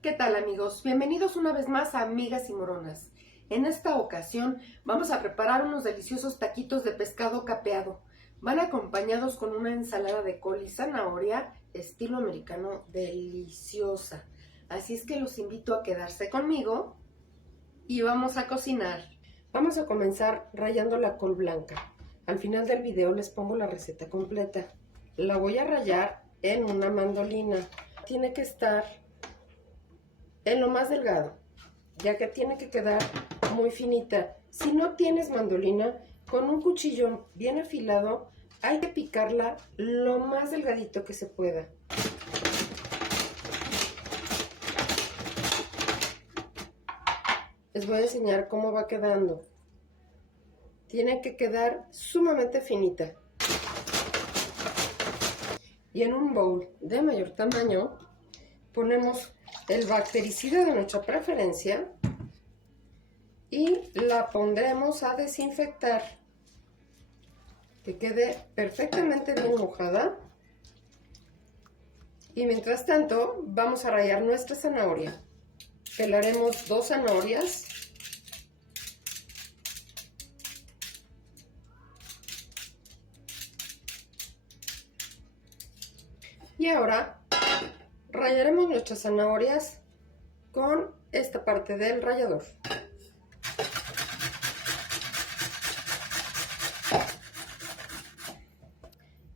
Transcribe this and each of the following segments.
¿Qué tal, amigos? Bienvenidos una vez más a Amigas y Moronas. En esta ocasión vamos a preparar unos deliciosos taquitos de pescado capeado. Van acompañados con una ensalada de col y zanahoria estilo americano deliciosa. Así es que los invito a quedarse conmigo y vamos a cocinar. Vamos a comenzar rallando la col blanca. Al final del video les pongo la receta completa. La voy a rallar en una mandolina. Tiene que estar en lo más delgado, ya que tiene que quedar muy finita. Si no tienes mandolina, con un cuchillo bien afilado hay que picarla lo más delgadito que se pueda. Les voy a enseñar cómo va quedando. Tiene que quedar sumamente finita. Y en un bowl de mayor tamaño ponemos el bactericida de nuestra preferencia y la pondremos a desinfectar, que quede perfectamente bien mojada. Y mientras tanto vamos a rallar nuestra zanahoria. Pelaremos 2 zanahorias. Y ahora rallaremos nuestras zanahorias con esta parte del rallador.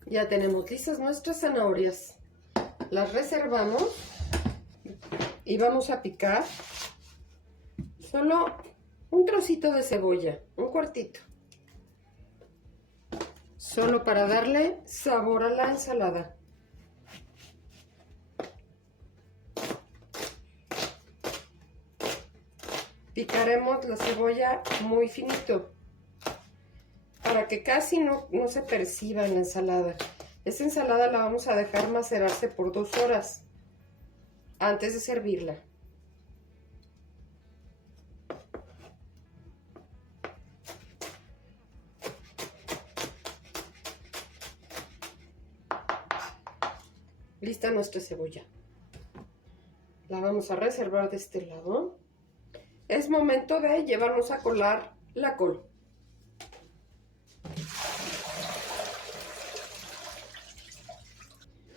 Ya tenemos listas nuestras zanahorias. Las reservamos y vamos a picar solo un trocito de cebolla, un cuartito. Solo para darle sabor a la ensalada. Picaremos la cebolla muy finito para que casi no se perciba en la ensalada. Esta ensalada la vamos a dejar macerarse por 2 horas antes de servirla. Lista nuestra cebolla. La vamos a reservar de este lado. Es momento de llevarnos a colar la col.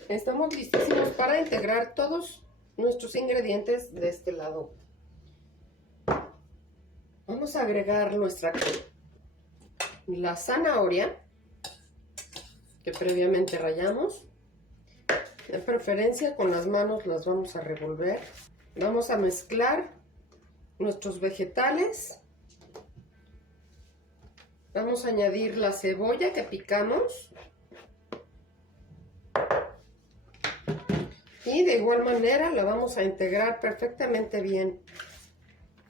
Estamos listísimos para integrar todos nuestros ingredientes de este lado. Vamos a agregar nuestra col, la zanahoria que previamente rallamos. De preferencia con las manos las vamos a revolver. Vamos a mezclar nuestros vegetales. Vamos a añadir la cebolla que picamos. Y de igual manera la vamos a integrar perfectamente bien.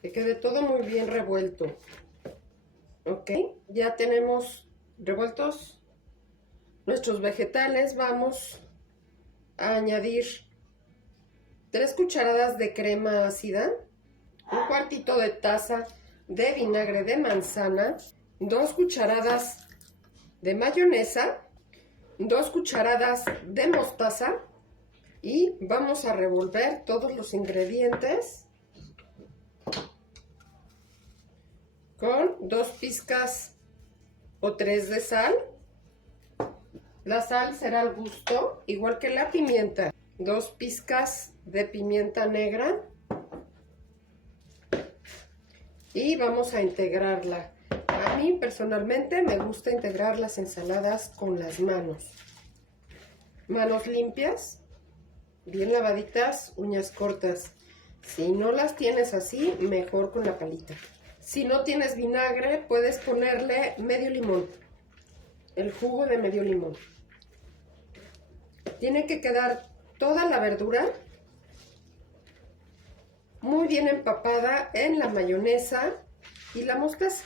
Que quede todo muy bien revuelto. Ok, ya tenemos revueltos nuestros vegetales. Vamos a añadir 3 cucharadas de crema ácida, un cuartito de taza de vinagre de manzana, 2 cucharadas de mayonesa, 2 cucharadas de mostaza. Y vamos a revolver todos los ingredientes con 2 pizcas o 3 de sal. La sal será al gusto, igual que la pimienta. 2 pizcas de pimienta negra. Y vamos a integrarla. A mí personalmente me gusta integrar las ensaladas con las manos. Manos limpias, bien lavaditas, uñas cortas. Si no las tienes así, mejor con la palita. Si no tienes vinagre, puedes ponerle medio limón. El jugo de medio limón. Tiene que quedar toda la verdura muy bien empapada en la mayonesa y la mostaza.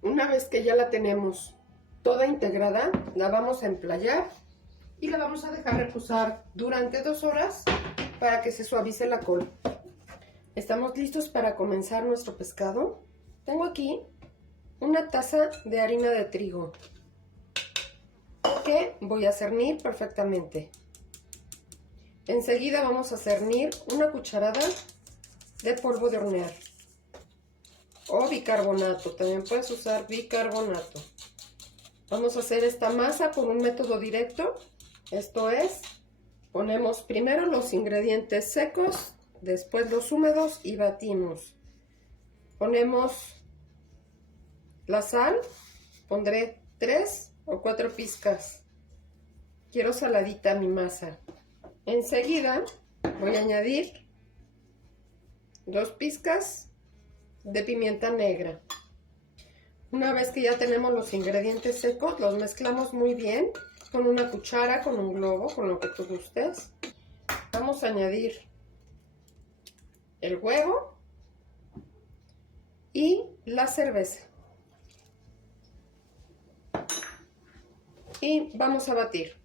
Una vez que ya la tenemos toda integrada, la vamos a emplayar y la vamos a dejar reposar durante 2 horas para que se suavice la col. Estamos listos para comenzar nuestro pescado. Tengo aquí una taza de harina de trigo que voy a cernir perfectamente. Enseguida vamos a cernir una cucharada de polvo de hornear. O bicarbonato, también puedes usar bicarbonato. Vamos a hacer esta masa por un método directo. Esto es, ponemos primero los ingredientes secos, después los húmedos y batimos. Ponemos la sal, pondré 3 o 4 pizcas. Quiero saladita mi masa. Enseguida voy a añadir 2 pizcas de pimienta negra. Una vez que ya tenemos los ingredientes secos, los mezclamos muy bien con una cuchara, con un globo, con lo que tú gustes. Vamos a añadir el huevo y la cerveza. Y vamos a batir.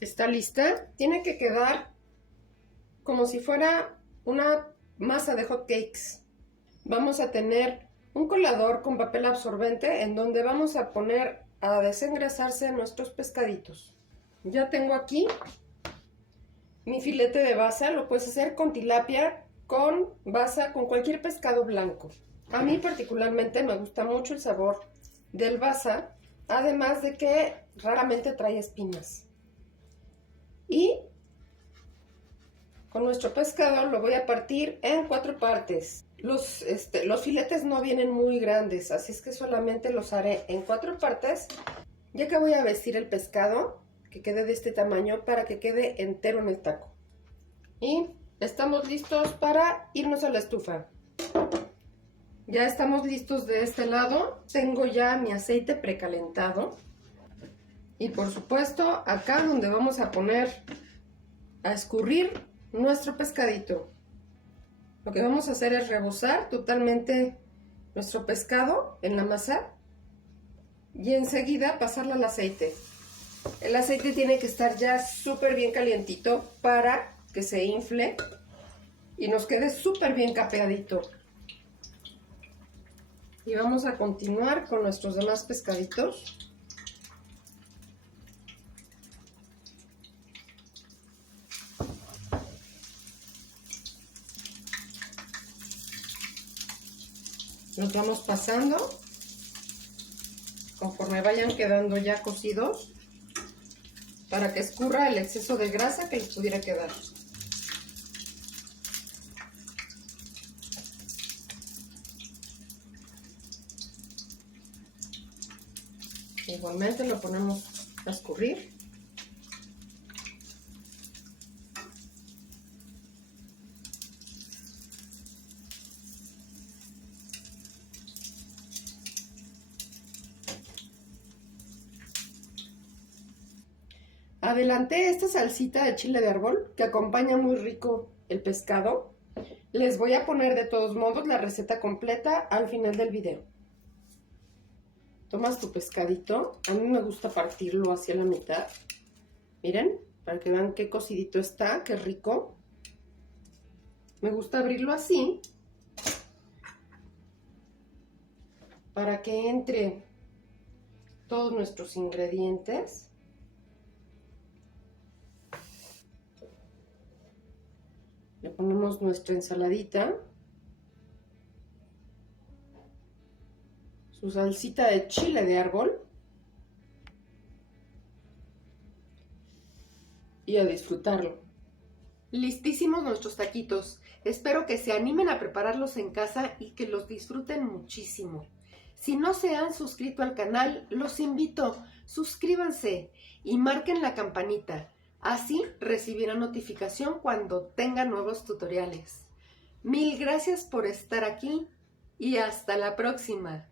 ¿Está lista? Tiene que quedar como si fuera una masa de hot cakes. Vamos a tener un colador con papel absorbente en donde vamos a poner a desengrasarse nuestros pescaditos. Ya tengo aquí mi filete de basa. Lo puedes hacer con tilapia, con basa, con cualquier pescado blanco. A mí particularmente me gusta mucho el sabor del basa, además de que raramente trae espinas. Y con nuestro pescado lo voy a partir en 4 partes. Los filetes no vienen muy grandes, así es que solamente los haré en 4 partes. Ya que voy a vestir el pescado, que quede de este tamaño para que quede entero en el taco. Y estamos listos para irnos a la estufa. Ya estamos listos de este lado. Tengo ya mi aceite precalentado. Y por supuesto, acá donde vamos a poner a escurrir nuestro pescadito. Lo que vamos a hacer es rebozar totalmente nuestro pescado en la masa y enseguida pasarlo al aceite. El aceite tiene que estar ya súper bien calientito para que se infle y nos quede súper bien capeadito. Y vamos a continuar con nuestros demás pescaditos. Los vamos pasando conforme vayan quedando ya cocidos para que escurra el exceso de grasa que les pudiera quedar. Igualmente lo ponemos a escurrir. Adelanté esta salsita de chile de árbol que acompaña muy rico el pescado. Les voy a poner de todos modos la receta completa al final del video. Tomas tu pescadito. A mí me gusta partirlo hacia la mitad. Miren, para que vean qué cocidito está, qué rico. Me gusta abrirlo así para que entre todos nuestros ingredientes. Le ponemos nuestra ensaladita, su salsita de chile de árbol y a disfrutarlo. Listísimos nuestros taquitos. Espero que se animen a prepararlos en casa y que los disfruten muchísimo. Si no se han suscrito al canal, los invito, suscríbanse y marquen la campanita. Así recibirán notificación cuando tenga nuevos tutoriales. Mil gracias por estar aquí y hasta la próxima.